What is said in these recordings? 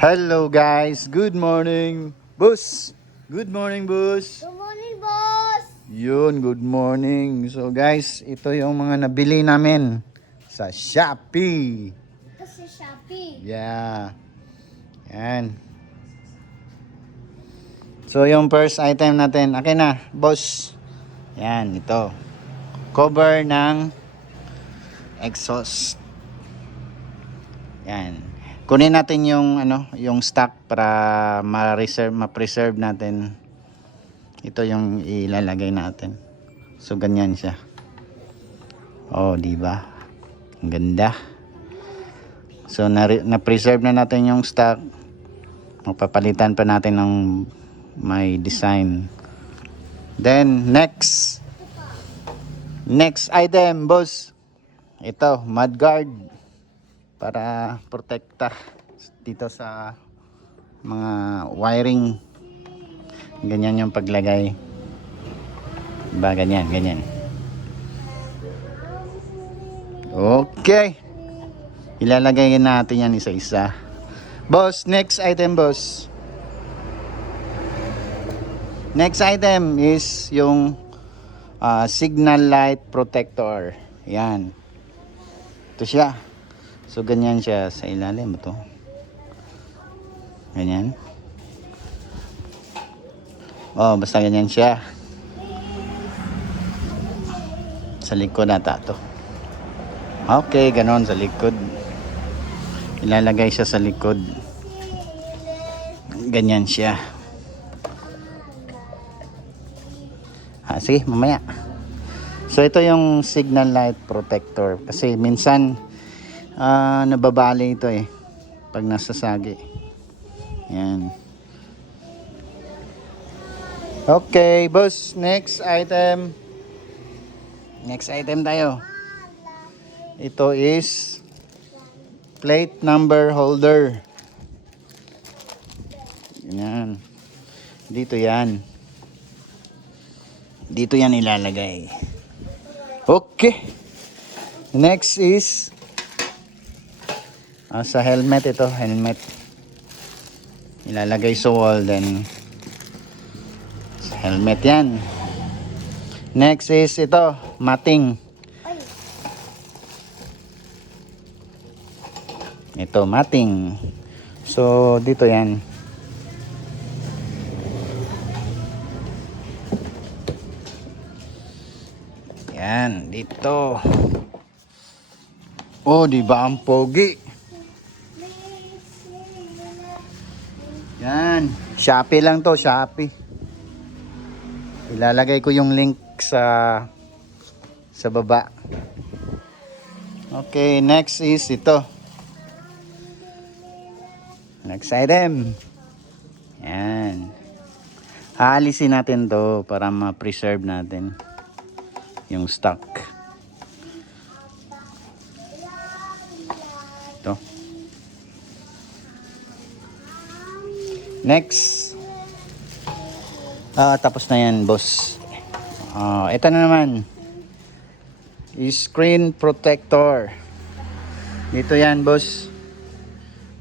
Hello guys, good morning. Boss, good morning boss. Good morning, boss! Yun, good morning. So guys, ito yung mga nabili namin sa Shopee. Ito si Shopee. Yeah. Yan. So yung first item natin, akin na, boss. Yan, ito. Cover ng exhaust. Yan. Kunin natin yung yung stock para ma-preserve natin. Ito yung ilalagay natin. So ganyan siya. Oh, di ba? Ang ganda. So na-preserve na natin yung stock. Magpapalitan pa natin ng may design. Then next item, boss. Ito, mudguard para protekta dito sa mga wiring. Ganyan yung paglagay. Diba? Ganyan. Okay. Ilalagay natin yan isa-isa. Boss, next item, boss. Next item is yung signal light protector. Yan. Ito siya. So ganyan siya sa ilalim ito. Ganyan. Oh, basta ganyan siya. Sa likod ata to. Okay, ganon sa likod. Ilalagay siya sa likod. Ganyan siya. Sige, mamaya. So ito yung signal light protector. Kasi minsan nababali ito pag nasasagi. Yan. Okay, boss, next item tayo. Ito is plate number holder. Yan. Dito yan ilalagay. Okay, next is sa helmet. Ito, helmet ilalagay sa wall. Then sa helmet yan. Next is ito, matting. Ito, matting. So dito yan. Yan, dito. Oh, di ba ang pogi? Yan, Shopee lang to, Shopee. Ilalagay ko yung link sa baba. Okay, next is ito. Next item. Yan. Haalisin natin to para ma-preserve natin yung stock. Ito. Next. Tapos na yan, boss. Ito na naman. Screen protector. Dito yan, boss.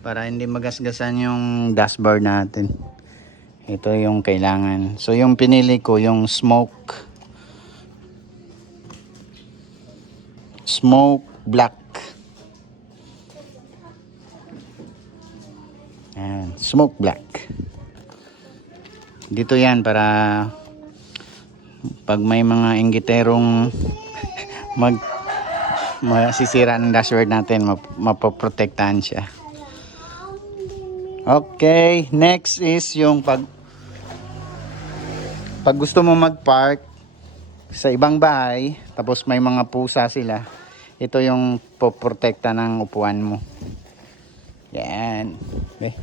Para hindi magasgasan yung dashboard natin. Ito yung kailangan. So yung pinili ko, yung smoke black. Ayan, smoke black. Dito yan para pag may mga inggiterong masisira ng dashboard natin, mapoprotektahan siya. Okay, next is yung pag gusto mo mag-park sa ibang bahay, tapos may mga pusa sila, ito yung poprotekta ng upuan mo. Yan. Okay.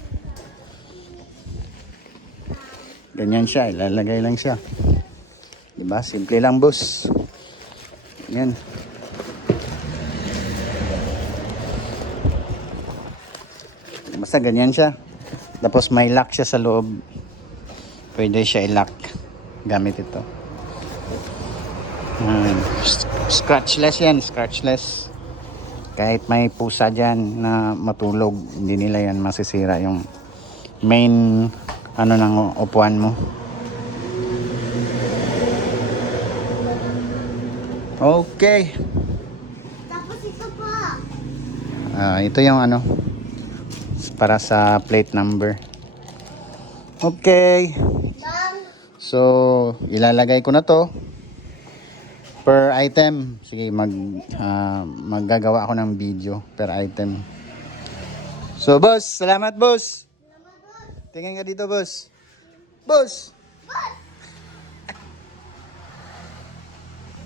Ganyan siya, ilalagay lang siya. Diba? Simple lang, boss. Yan. Basta ganyan siya. Tapos may lock siya sa loob. Pwede siya i-lock gamit ito. Scratchless yan, scratchless. Kahit may pusa dyan na matulog, hindi nila yan masisira yung main ano ng upuan mo. Okay. Tapos ito pa. Ito yung ano para sa plate number. Okay. Bang. So, ilalagay ko na to per item. Sige, maggagawa ako ng video per item. So, boss, salamat boss. Tingin ka dito, boss. Boss. Boss.